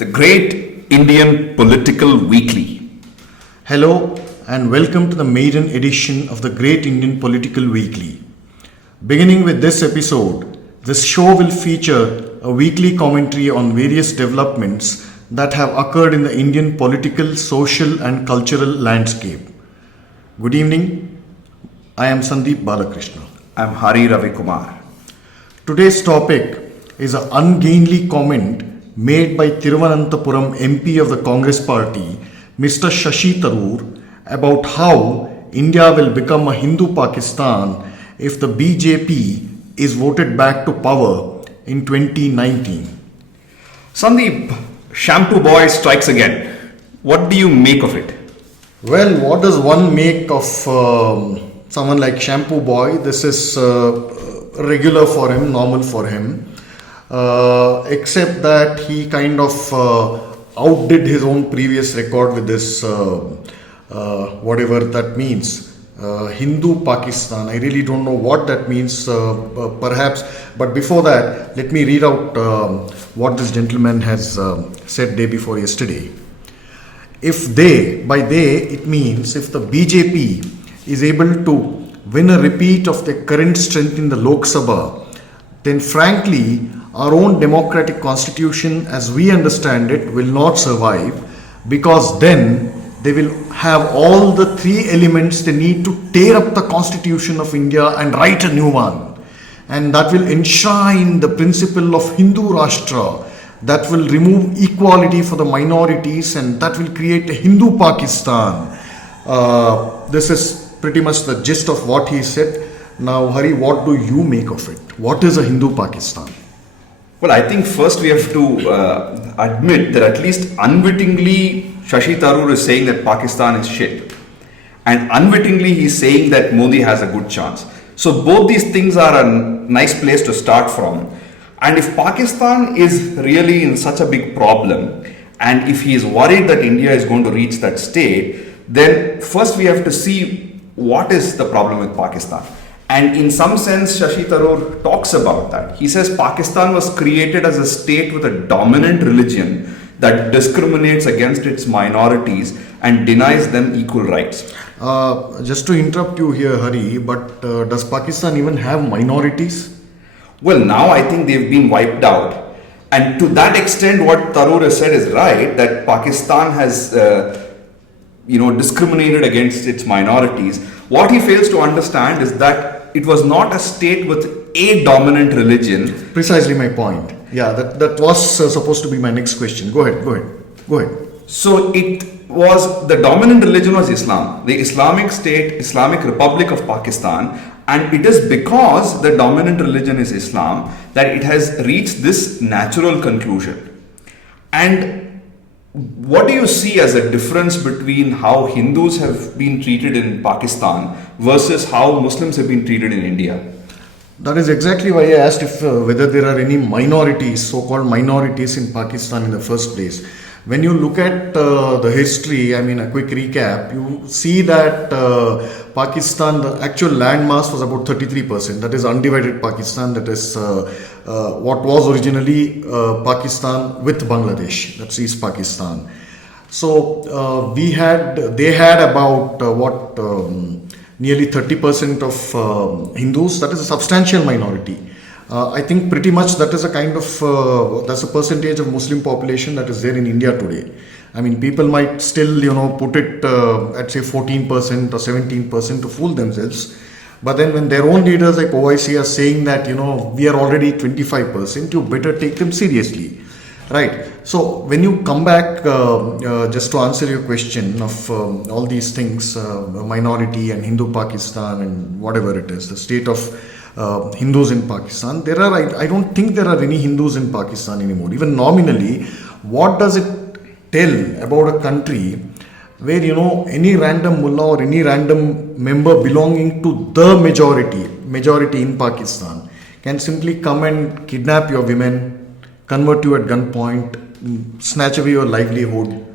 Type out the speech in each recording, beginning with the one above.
the Great Indian Political Weekly. Hello and welcome to the maiden edition of the Great Indian Political Weekly. Beginning with this episode, this show will feature a weekly commentary on various developments that have occurred in the Indian political, social and cultural landscape. Good evening, I am Sandeep Balakrishna. I am Hari Ravikumar. Today's topic is an ungainly comment made by Thiruvananthapuram MP of the Congress Party, Mr. Shashi Tharoor, about how India will become a Hindu Pakistan if the BJP is voted back to power in 2019. Sandeep, shampoo boy strikes again. What do you make of it? Well, what does one make of someone like Shampoo Boy? This is regular for him, normal for him. Except that he kind of outdid his own previous record with this, whatever that means, Hindu Pakistan. I really don't know what that means, perhaps. But before that, let me read out what this gentleman has said day before yesterday. If they, by they, it means if the BJP is able to win a repeat of their current strength in the Lok Sabha, then frankly, our own democratic constitution as we understand it will not survive, because then they will have all the three elements they need to tear up the constitution of India and write a new one. And that will enshrine the principle of Hindu Rashtra, that will remove equality for the minorities, and that will create a Hindu Pakistan. This is pretty much the gist of what he said. Now, Hari, what do you make of it? What is a Hindu Pakistan? Well, I think first we have to admit that at least unwittingly Shashi Tharoor is saying that Pakistan is shit. And unwittingly he's saying that Modi has a good chance. So both these things are a nice place to start from. And if Pakistan is really in such a big problem, and if he is worried that India is going to reach that state, then first we have to see what is the problem with Pakistan. And in some sense, Shashi Tharoor talks about that. He says Pakistan was created as a state with a dominant religion that discriminates against its minorities and denies them equal rights. Just to interrupt you here, Hari, but does Pakistan even have minorities? Well, now I think they've been wiped out. And to that extent, what Tharoor has said is right, that Pakistan has discriminated against its minorities. What he fails to understand is that it was not a state with a dominant religion. Precisely my point. Yeah, that was supposed to be my next question. Go ahead. So it was, the dominant religion was Islam, the Islamic State, Islamic Republic of Pakistan, and it is because the dominant religion is Islam that it has reached this natural conclusion. And what do you see as a difference between how Hindus have been treated in Pakistan versus how Muslims have been treated in India? That is exactly why I asked if whether there are any minorities, so-called minorities in Pakistan in the first place. When you look at the history, I mean a quick recap, you see that Pakistan, the actual landmass was about 33%. That is undivided Pakistan. That is what was originally Pakistan with Bangladesh. That's East Pakistan. So they had about nearly 30% of Hindus. That is a substantial minority. I think pretty much that is a kind of, that's a percentage of Muslim population that is there in India today. I mean, people might still, put it at say 14% or 17% to fool themselves. But then when their own leaders like OIC are saying that, we are already 25%, you better take them seriously. Right. So when you come back, just to answer your question of all these things, minority and Hindu Pakistan and whatever it is, the state of Hindus in Pakistan, I don't think there are any Hindus in Pakistan anymore. Even nominally, what does it tell about a country where, any random mullah or any random member belonging to the majority in Pakistan can simply come and kidnap your women, convert you at gunpoint, snatch away your livelihood.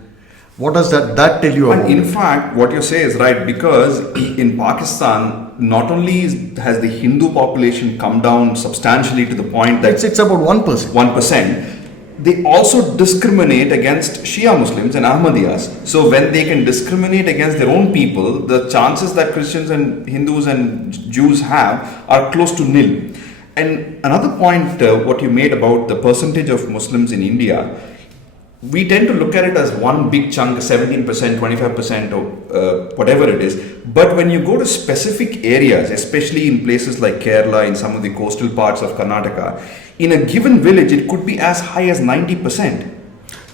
What does that tell you about? And in fact, what you say is right, because in Pakistan, not only has the Hindu population come down substantially to the point that it's about 1%. 1%, they also discriminate against Shia Muslims and Ahmadiyyas. So when they can discriminate against their own people, the chances that Christians and Hindus and Jews have are close to nil. And another point, what you made about the percentage of Muslims in India, we tend to look at it as one big chunk, 17%, 25%, or whatever it is. But when you go to specific areas, especially in places like Kerala, in some of the coastal parts of Karnataka, in a given village, it could be as high as 90%.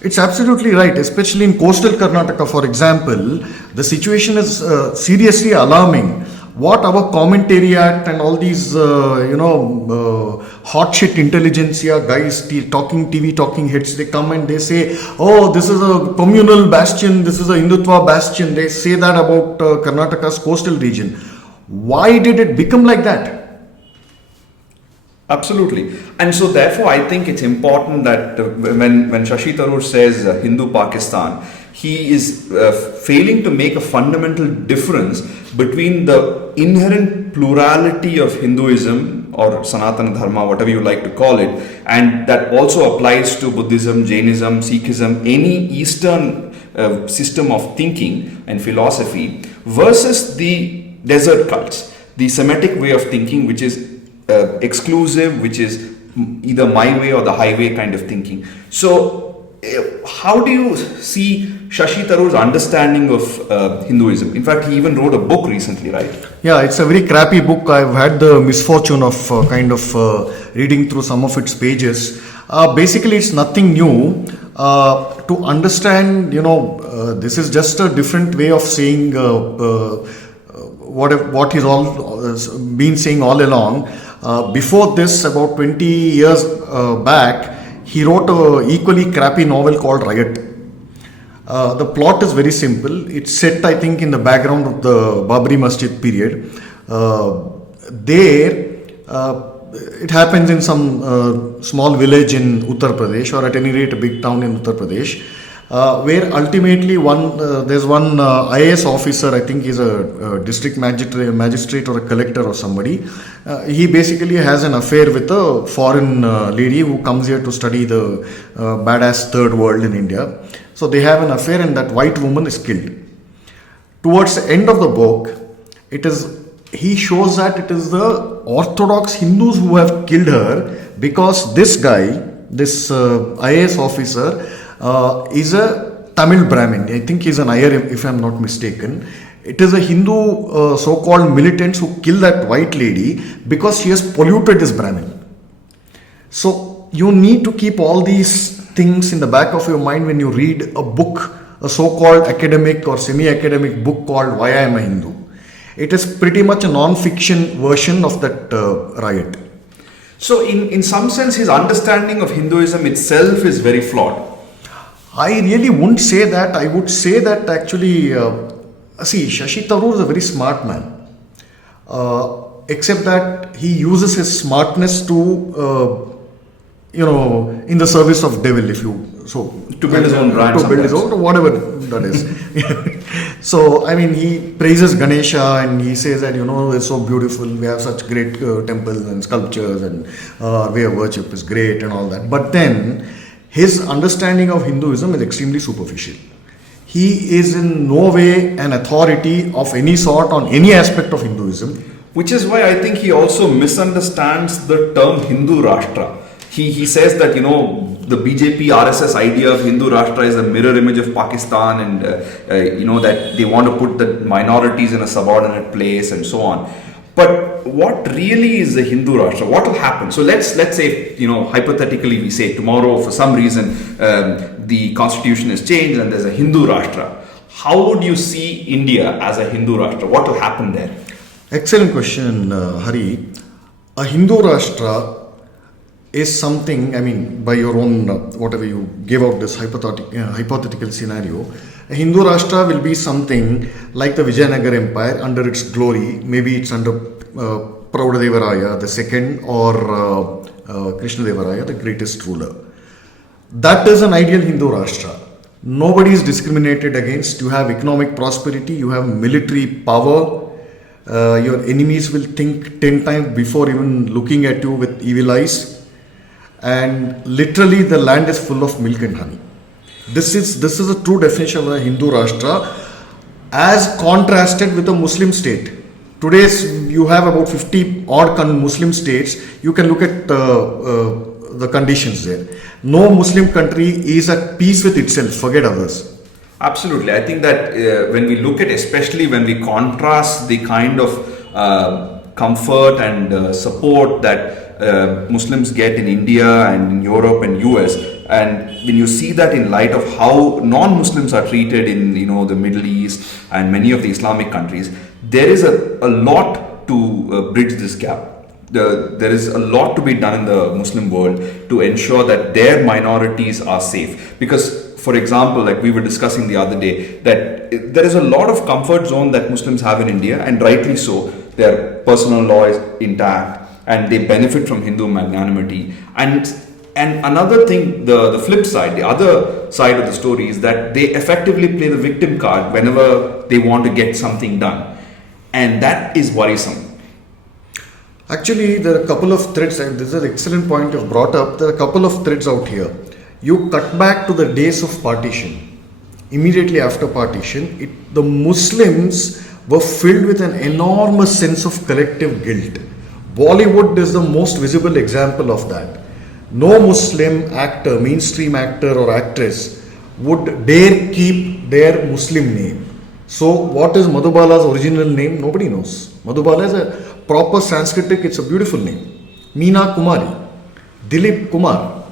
It's absolutely right, especially in coastal Karnataka, for example. The situation is seriously alarming. What our commentariat and all these, hot shit intelligentsia guys, TV talking heads, they come and they say, oh, this is a communal bastion, this is a Hindutva bastion. They say that about Karnataka's coastal region. Why did it become like that? Absolutely. And so therefore I think it's important that when Shashi Tharoor says Hindu Pakistan, he is failing to make a fundamental difference between the inherent plurality of Hinduism or Sanatana Dharma, whatever you like to call it, and that also applies to Buddhism, Jainism, Sikhism, any Eastern system of thinking and philosophy, versus the desert cults, the Semitic way of thinking, which is exclusive, which is either my way or the highway kind of thinking. So how do you see Shashi Tharoor's understanding of Hinduism? In fact, he even wrote a book recently, right? Yeah, it's a very crappy book. I've had the misfortune of reading through some of its pages. Basically, it's nothing new. To understand, this is just a different way of saying what he's all been saying all along. Before this, about 20 years back, he wrote an equally crappy novel called Riot. The plot is very simple. It's set, I think, in the background of the Babri Masjid period. It happens in some small village in Uttar Pradesh, or at any rate a big town in Uttar Pradesh, where ultimately there's one IAS officer, I think he's a district magistrate or a collector or somebody. He basically has an affair with a foreign lady who comes here to study the badass third world in India. So they have an affair, and that white woman is killed. Towards the end of the book, he shows that it is the Orthodox Hindus who have killed her, because this guy, this IAS officer, is a Tamil Brahmin. I think he's an Iyer, if I'm not mistaken. It is a Hindu so-called militants who kill that white lady because she has polluted this Brahmin. So you need to keep all these things in the back of your mind when you read a book, a so-called academic or semi-academic book called Why I Am a Hindu. It is pretty much a non-fiction version of that Riot. So in some sense, his understanding of Hinduism itself is very flawed. I really wouldn't say that. I would say that actually, Shashi Tharoor is a very smart man. Except that he uses his smartness to, in the service of devil, to build his own brand. To build his own, or whatever that is. So, he praises Ganesha and he says that, it's so beautiful. We have such great temples and sculptures, and our way of worship is great and all that. But then, his understanding of Hinduism is extremely superficial. He is in no way an authority of any sort on any aspect of Hinduism. Which is why I think he also misunderstands the term Hindu Rashtra. He says that, the BJP RSS idea of Hindu Rashtra is a mirror image of Pakistan, and, that they want to put the minorities in a subordinate place and so on. But what really is the Hindu Rashtra? What will happen? So let's say, hypothetically we say tomorrow for some reason the constitution is changed and there's a Hindu Rashtra. How would you see India as a Hindu Rashtra? What will happen there? Excellent question, Hari. A Hindu Rashtra is something, by your own, whatever you gave out this hypothetical scenario, a Hindu Rashtra will be something like the Vijayanagar Empire under its glory. Maybe it's under Praudadevaraya the second, or Krishnadevaraya, the greatest ruler. That is an ideal Hindu Rashtra. Nobody is discriminated against. You have economic prosperity, you have military power. Your enemies will think 10 times before even looking at you with evil eyes. and literally the land is full of milk and honey. This is a true definition of a Hindu Rashtra as contrasted with a Muslim state. Today's you have about 50 odd Muslim states. You can look at the conditions there. No Muslim country is at peace with itself. Forget others. Absolutely. I think that when we look at, especially when we contrast the kind of comfort and support that Muslims get in India and in Europe and US, and when you see that in light of how non-Muslims are treated in the Middle East and many of the Islamic countries, there is a lot to bridge this gap. There is a lot to be done in the Muslim world to ensure that their minorities are safe. Because, for example, like we were discussing the other day, that there is a lot of comfort zone that Muslims have in India, and rightly so. Their personal law is intact and they benefit from Hindu magnanimity. And another thing, the flip side, the other side of the story is that they effectively play the victim card whenever they want to get something done. And that is worrisome. Actually, there are a couple of threads, and this is an excellent point you've brought up. There are a couple of threads out here. You cut back to the days of partition. Immediately after partition, the Muslims were filled with an enormous sense of collective guilt. Bollywood is the most visible example of that. No Muslim actor, mainstream actor or actress would dare keep their Muslim name. So what is Madhubala's original name? Nobody knows. Madhubala is a proper Sanskritic, it's a beautiful name. Meena Kumari, Dilip Kumar.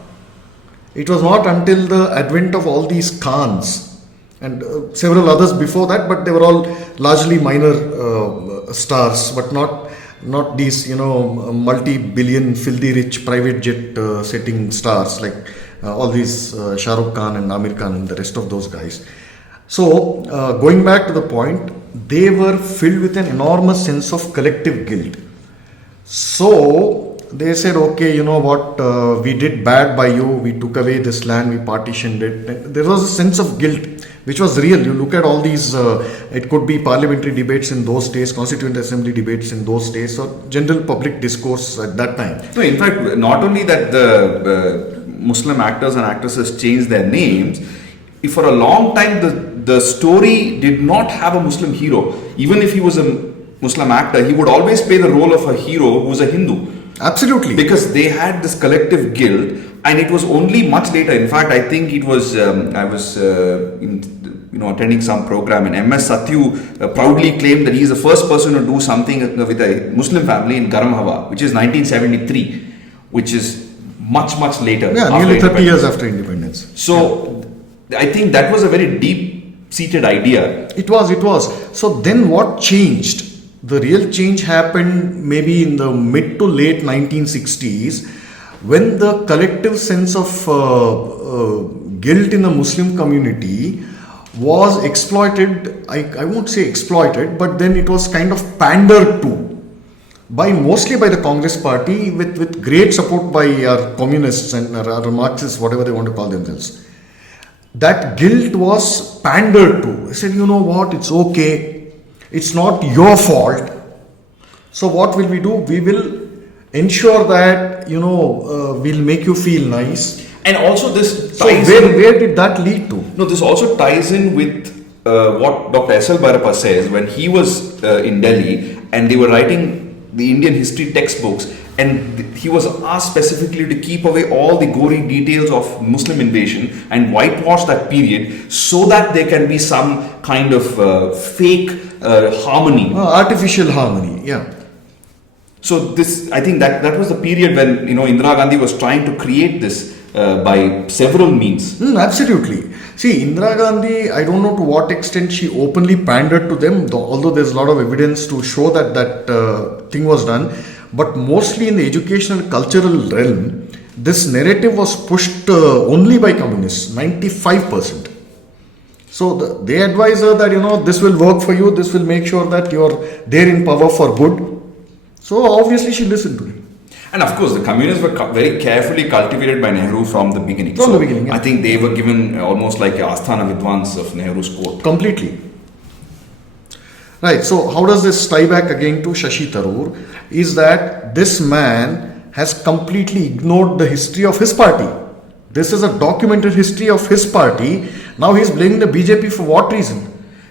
It was not until the advent of all these Khans and several others before that, but they were all largely minor stars, but not these multi-billion filthy rich private jet setting stars like all these Shah Rukh Khan and Amir Khan and the rest of those guys. So going back to the point, they were filled with an enormous sense of collective guilt. So they said, okay, you know what, we did bad by you, we took away this land, we partitioned it. There was a sense of guilt which was real. You look at all these, it could be parliamentary debates in those days, constituent assembly debates in those days, or general public discourse at that time. No, in fact, not only that the Muslim actors and actresses changed their names, for a long time the story did not have a Muslim hero. Even if he was a Muslim actor, he would always play the role of a hero who was a Hindu. Absolutely. Because they had this collective guilt, and it was only much later. In fact, I think it was, I was attending some program, and MS Satyu proudly claimed that he is the first person to do something with a Muslim family in Garam Hawa, which is 1973, which is much later. Yeah, nearly 30 years after independence. So, yeah. I think that was a very deep-seated idea. It was. So then what changed? The real change happened maybe in the mid to late 1960s when the collective sense of guilt in the Muslim community was exploited. I won't say exploited, but then it was kind of pandered to mostly by the Congress party with great support by our communists and our Marxists, whatever they want to call themselves. That guilt was pandered to. They said, you know what, it's okay. It's not your fault. So what will we do? We will ensure that, we'll make you feel nice. And also this ties where did that lead to? No, this also ties in with what Dr. S.L. Bhairappa says when he was in Delhi and they were writing the Indian history textbooks, and he was asked specifically to keep away all the gory details of Muslim invasion and whitewash that period so that there can be some kind of fake harmony. Artificial harmony, yeah. So I think that was the period when Indira Gandhi was trying to create this by several means. Absolutely. See, Indira Gandhi, I don't know to what extent she openly pandered to them, although there's a lot of evidence to show that thing was done. But mostly in the educational cultural realm, this narrative was pushed only by communists, 95%. So they advise her that, this will work for you, this will make sure that you're there in power for good. So obviously she listened to him. And of course, the communists were very carefully cultivated by Nehru from the beginning. From the beginning, yeah. I think they were given almost like a Asthana Vidwans of Nehru's court. Completely. Right, so how does this tie back again to Shashi Tharoor? Is that this man has completely ignored the history of his party. This is a documented history of his party. Now he's blaming the BJP for what reason?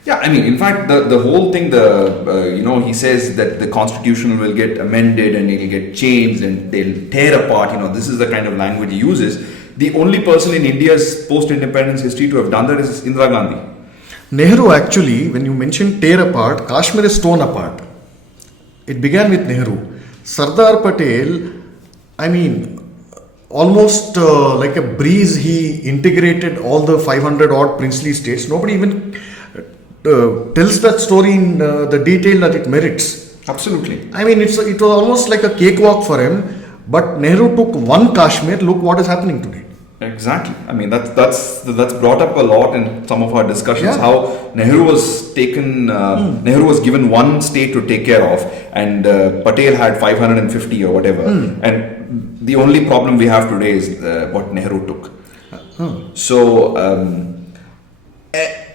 Yeah, I mean, in fact, the whole thing, he says that the constitution will get amended and it'll get changed and they'll tear apart. This is the kind of language he uses. The only person in India's post-independence history to have done that is Indira Gandhi. Nehru actually, when you mention tear apart, Kashmir is torn apart. It began with Nehru. Sardar Patel, I mean, almost like a breeze, he integrated all the 500 odd princely states. Nobody even tells that story in the detail that it merits. Absolutely. I mean, it was almost like a cakewalk for him. But Nehru took one Kashmir. Look what is happening today. Exactly. I mean, that's brought up a lot in some of our discussions. Yeah. How Nehru was taken, Nehru was given one state to take care of, and Patel had 550 or whatever. And the only problem we have today is what Nehru took. So,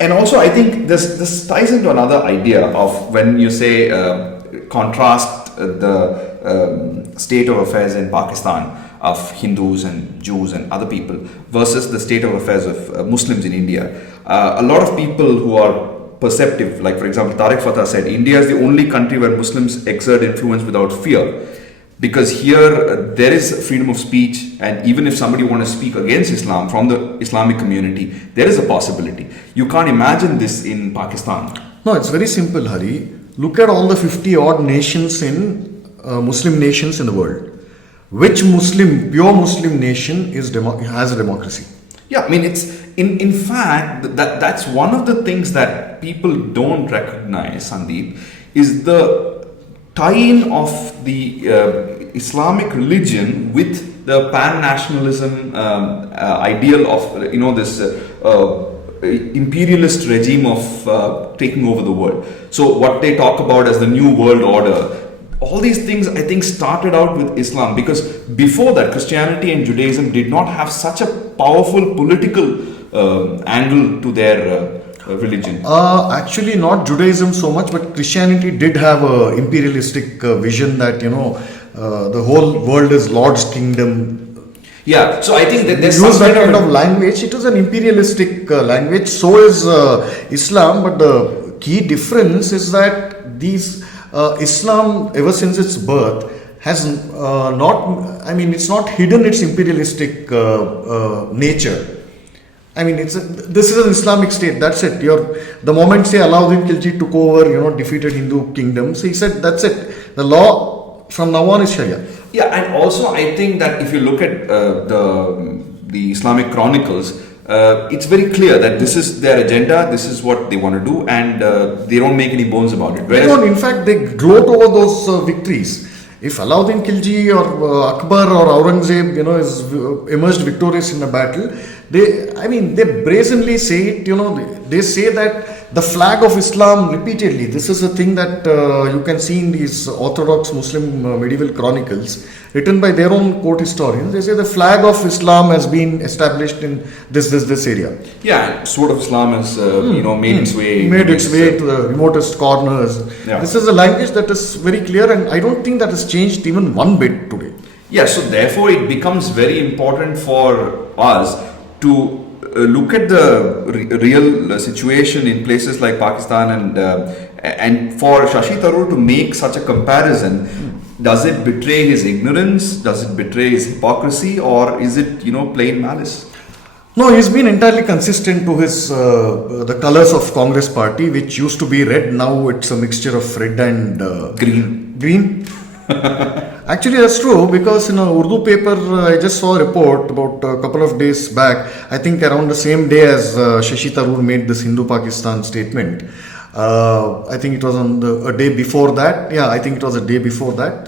and also I think this ties into another idea of when you say contrast the state of affairs in Pakistan of Hindus and Jews and other people versus the state of affairs of Muslims in India. A lot of people who are perceptive, like for example Tariq Fatah said, India is the only country where Muslims exert influence without fear, because here there is freedom of speech, and even if somebody wants to speak against Islam from the Islamic community, there is a possibility. You can't imagine this in Pakistan. No, it's very simple, Hari. Look at all the 50 odd nations Muslim nations in the world. Which pure Muslim nation has a democracy? Yeah, I mean, it's in fact that's one of the things that people don't recognize, Sandeep, is the tie-in of the Islamic religion with the pan-nationalism ideal of this imperialist regime of taking over the world. So what they talk about as the new world order, all these things I think started out with Islam, because before that Christianity and Judaism did not have such a powerful political angle to their religion. Actually not Judaism so much, but Christianity did have a imperialistic vision that the whole world is Lord's kingdom. Yeah, so I think that there's use that kind of language. It is an imperialistic language. So is Islam, but the key difference is that Islam, ever since its birth, has it's not hidden its imperialistic nature. I mean, this is an Islamic state. That's it. The moment say Alauddin Khilji took over, defeated Hindu kingdoms, he said that's it. The law from now on is Sharia. Yeah, and also I think that if you look at the Islamic chronicles, it's very clear that this is their agenda, this is what they want to do, and they don't make any bones about it. Whereas, in fact, they gloat over those victories. If Alauddin Khilji or Akbar or Aurangzeb, is emerged victorious in a battle, they brazenly say it. They say that the flag of Islam repeatedly. This is a thing that you can see in these Orthodox Muslim medieval chronicles written by their own court historians. They say the flag of Islam has been established in this area. Yeah, sword of Islam has made its way to the remotest corners. Yeah. This is a language that is very clear, and I don't think that has changed even one bit today. Yeah, so therefore it becomes very important for us to look at the real situation in places like Pakistan, and for Shashi Tharoor to make such a comparison, does it betray his ignorance? Does it betray his hypocrisy? Or is it, plain malice? No, he's been entirely consistent to his the colors of Congress party, which used to be red. Now it's a mixture of red and green. Actually, that's true, because in a Urdu paper, I just saw a report about a couple of days back, I think around the same day as Shashi Tharoor made this Hindu-Pakistan statement. I think it was on a day before that. Yeah, I think it was a day before that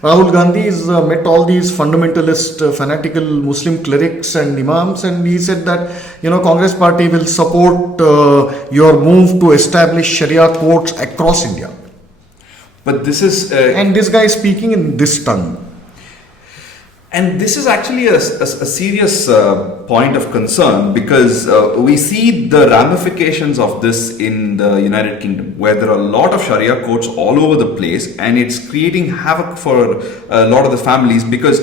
Rahul Gandhi has met all these fundamentalist, fanatical Muslim clerics and imams, and he said that, Congress party will support your move to establish Sharia courts across India. But this is... and this guy is speaking in this tongue. And this is actually a serious point of concern because we see the ramifications of this in the United Kingdom, where there are a lot of Sharia courts all over the place, and it's creating havoc for a lot of the families because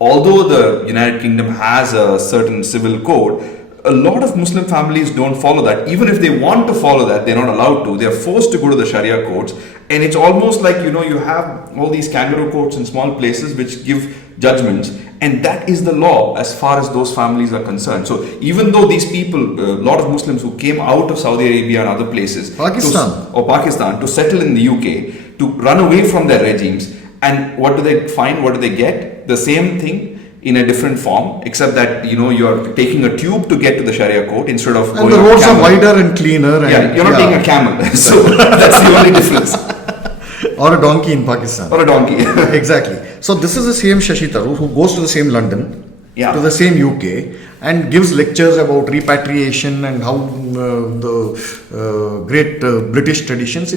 although the United Kingdom has a certain civil code, a lot of Muslim families don't follow that. Even if they want to follow that, they're not allowed to. They're forced to go to the Sharia courts. And it's almost like, you have all these kangaroo courts in small places which give judgments. And that is the law as far as those families are concerned. So even though these people, a lot of Muslims who came out of Saudi Arabia and other places, Pakistan, to settle in the UK, to run away from their regimes, and what do they find? What do they get? The same thing in a different form, except that you're taking a tube to get to the Sharia court instead of and the roads are wider and cleaner. And you're not taking a camel, so that's the only difference. Or a donkey in Pakistan. Or a donkey. Exactly. So this is the same Shashi Tharoor who goes to the same London, to the same UK, and gives lectures about repatriation and how the great British traditions.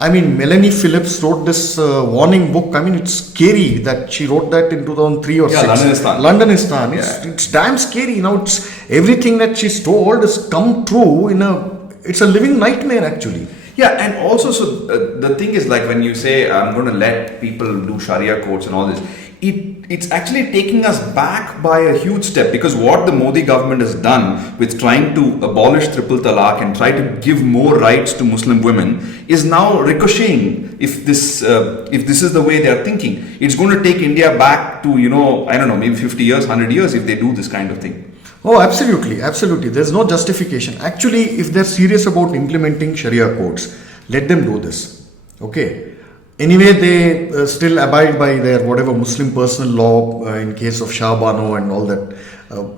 Melanie Phillips wrote this warning book. It's scary that she wrote that in 2003 or 6. Londonistan. It's damn scary. It's everything that she's told has come true it's a living nightmare actually. Yeah, and also, so the thing is, like when you say, I'm going to let people do Sharia courts and all this, it's actually taking us back by a huge step, because what the Modi government has done with trying to abolish triple talaq and try to give more rights to Muslim women is now ricocheting. If this is the way they are thinking, it's going to take India back to, I don't know, maybe 50 years, 100 years if they do this kind of thing. Oh, absolutely, absolutely. There's no justification. Actually, if they're serious about implementing Sharia courts, let them do this. Okay. Anyway, they still abide by their whatever Muslim personal law in case of Shah Bano and all that,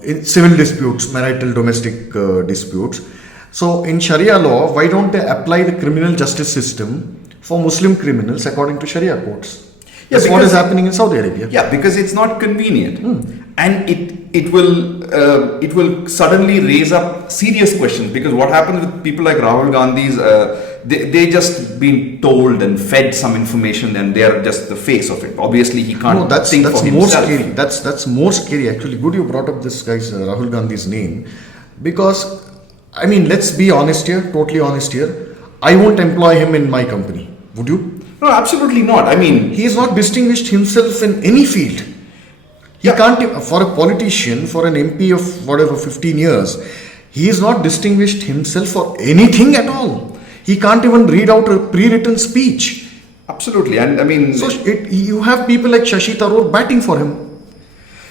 in civil disputes, marital domestic disputes. So in Sharia law, why don't they apply the criminal justice system for Muslim criminals according to Sharia courts? That's what is happening in Saudi Arabia. Yeah, because it's not convenient, and it will suddenly raise up serious questions. Because what happens with people like Rahul Gandhi's, they just been told and fed some information, and they are just the face of it. Obviously, he can't think for himself. More scary. That's more scary. Actually, good you brought up this guy's Rahul Gandhi's name, because let's be honest here, totally honest here. I won't employ him in my company. Would you? No, absolutely not. He has not distinguished himself in any field. He can't, for a politician, for an MP of whatever 15 years, he has not distinguished himself for anything at all. He can't even read out a pre-written speech. Absolutely, and so you have people like Shashi Tharoor batting for him.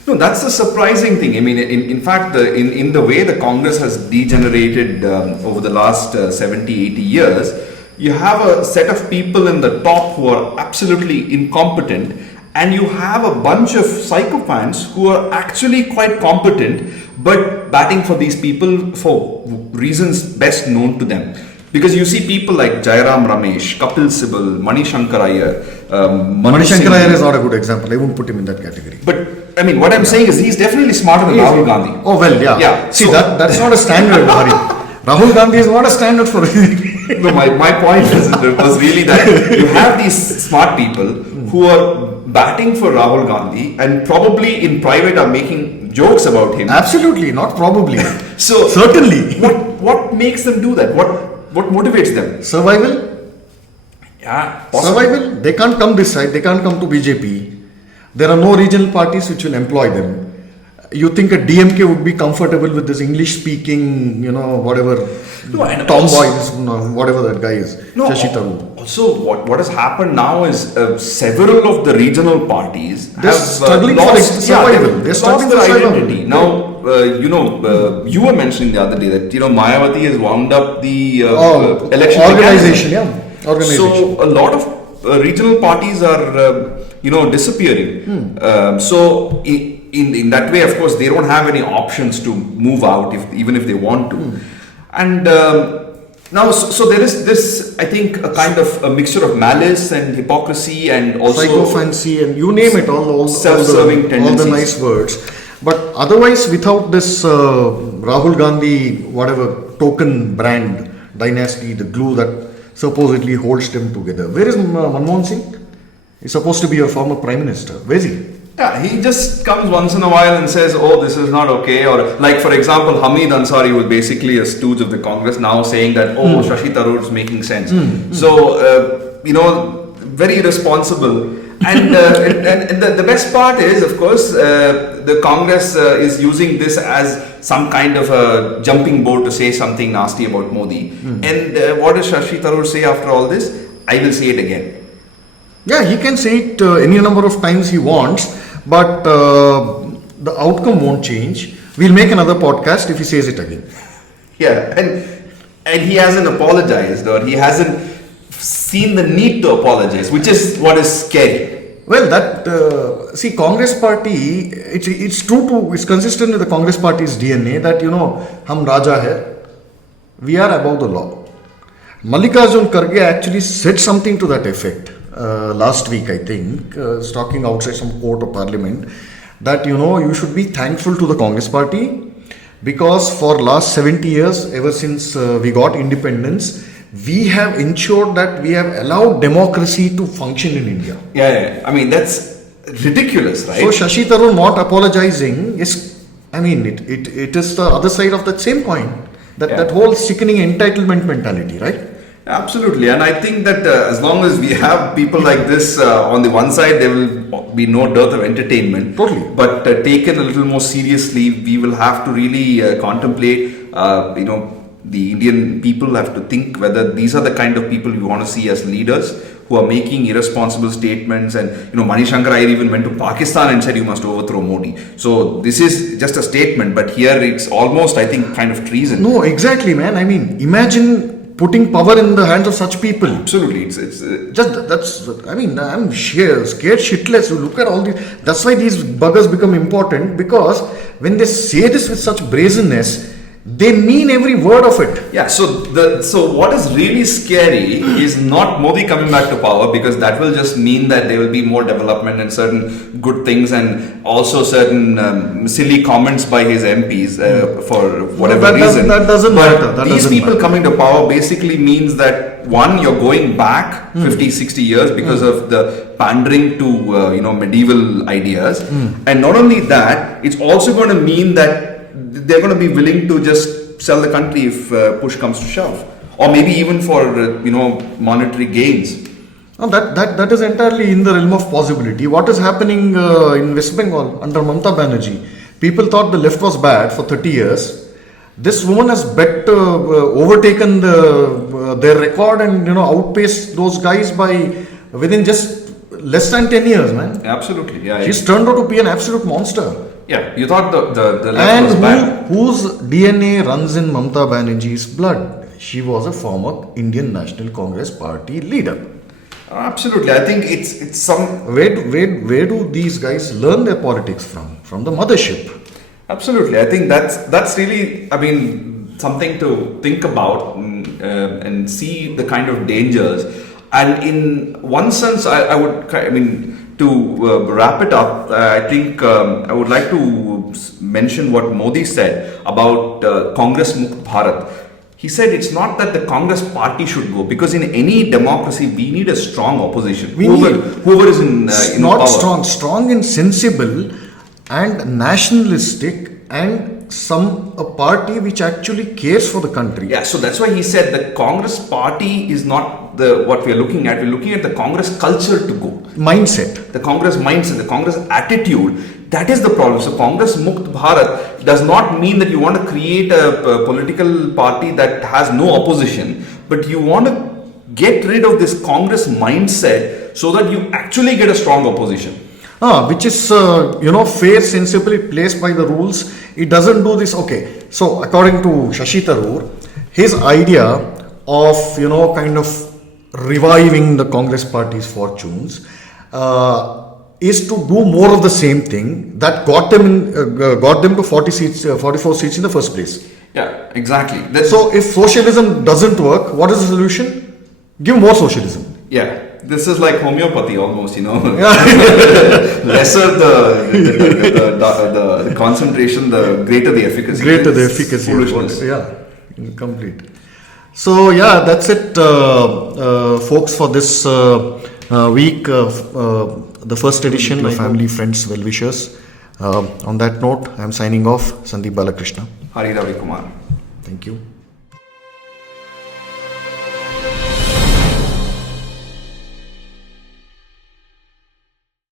No, that's the surprising thing. In fact, in the way the Congress has degenerated over the last 70, 80 years, you have a set of people in the top who are absolutely incompetent, and you have a bunch of psychopaths who are actually quite competent but batting for these people for reasons best known to them. Because you see people like Jairam Ramesh, Kapil Sibal, Mani Shankar Iyer. Mani Shankar Iyer is not a good example. I won't put him in that category. But what I'm saying is he's definitely smarter than Rahul Gandhi. Oh well, yeah. See, that's not a standard, Hari. Rahul Gandhi is not a standard for anything. No, my point was really that you have these smart people who are batting for Rahul Gandhi and probably in private are making jokes about him. Absolutely, not probably. So certainly. What makes them do that? What motivates them? Survival? Yeah, possibly. Survival? They can't come this side, they can't come to BJP. There are no regional parties which will employ them. You think a DMK would be comfortable with this English speaking, whatever, tomboys, whatever that guy is, Shashi Tharoor. Also, what has happened now is several of the regional parties have struggling lost for survival. They're struggling their for identity. Now, you were mentioning the other day that Mayawati has wound up the election organization. So a lot of regional parties are disappearing. So in that way, of course, they don't have any options to move out even if they want to. And now, so there is this, I think, a kind of a mixture of malice and hypocrisy and also psychophancy and you name it, all self-serving tendencies. All the nice words. But otherwise, without this Rahul Gandhi, whatever token brand dynasty, the glue that supposedly holds them together. Where is Manmohan Singh? He's supposed to be your former prime minister. Where is he? Yeah, he just comes once in a while and says, "Oh, this is not okay." Or, like for example, Hamid Ansari was basically a stooge of the Congress, now saying that, "Oh, Shashi Tharoor is making sense." So, very irresponsible. And, and the best part is, of course, the Congress is using this as some kind of a jumping board to say something nasty about Modi. And what does Shashi Tharoor say after all this? I will say it again. Yeah, he can say it any number of times he wants, but the outcome won't change. We'll make another podcast if he says it again. Yeah, and he hasn't apologized, or he hasn't seen the need to apologize, which is what is scary. Well, that see, Congress Party, it's true to, it's consistent with the Congress Party's DNA that hum Raja hai, we are above the law. Mallikarjun Kharge actually said something to that effect last week, I think, talking outside some court of parliament, that you should be thankful to the Congress Party because for last 70 years, ever since we got independence, we have ensured that we have allowed democracy to function in India. Yeah. I mean, that's ridiculous, right? So Shashi Tharoor not apologizing is, I mean, it is the other side of that same coin. That whole sickening entitlement mentality, right? Absolutely, and I think that as long as we have people like this on the one side, there will be no dearth of entertainment. Totally. But taken a little more seriously, we will have to really contemplate. The Indian people have to think whether these are the kind of people we want to see as leaders who are making irresponsible statements. And Manishankar Iyer even went to Pakistan and said you must overthrow Modi. So this is just a statement, but here it's almost, I think, kind of treason. No, exactly, man. I mean, imagine putting power in the hands of such people. Absolutely, it's just that's. I mean, I'm scared shitless. You look at all these. That's why these buggers become important, because when they say this with such brazenness, they mean every word of it. Yeah, so what is really scary is not Modi coming back to power, because that will just mean that there will be more development and certain good things, and also certain silly comments by his MPs for whatever reason. That doesn't matter. These people coming to power basically means that, one, you're going back 50, 60 years because of the pandering to medieval ideas, and not only that, it's also going to mean that they're going to be willing to just sell the country if push comes to shove, or maybe even for monetary gains. No, that is entirely in the realm of possibility. What is happening in West Bengal under Mamata Banerjee? People thought the left was bad for 30 years. This woman has overtaken their record and outpaced those guys by within just less than 10 years, man. Absolutely, yeah. She's turned out to be an absolute monster. Yeah, you thought the left was bad. And whose DNA runs in Mamata Banerjee's blood? She was a former Indian National Congress Party leader. Absolutely, I think it's some. Where do these guys learn their politics from? From the mothership. Absolutely, I think that's really, I mean, something to think about and see the kind of dangers. And in one sense, to wrap it up, I think I would like to mention what Modi said about Congress Mukt Bharat. He said it's not that the Congress party should go, because in any democracy we need a strong opposition. Whoever is in not power. strong and sensible and nationalistic, and a party which actually cares for the country. Yeah, so that's why he said the Congress party is not what we are looking at. We're looking at the Congress culture to go. Mindset. The Congress mindset, the Congress attitude. That is the problem. So Congress Mukt Bharat does not mean that you want to create a political party that has no opposition, but you want to get rid of this Congress mindset so that you actually get a strong opposition. Which is, fair, sensibly placed by the rules. It doesn't do this. Okay, so according to Shashi Tharoor, his idea of, kind of reviving the Congress party's fortunes is to do more of the same thing that got them to 44 seats in the first place. Yeah, exactly. So if socialism doesn't work, what is the solution? Give more socialism. Yeah. This is like homeopathy almost, Lesser the concentration, the greater the efficacy. Greater the efficacy. Foolishness. Yeah, complete. So yeah, that's it, folks, for this week, the first edition of Family, Friends, Well-Wishers. On that note, I am signing off. Sandeep Balakrishna. Hari Ravi Kumar. Thank you.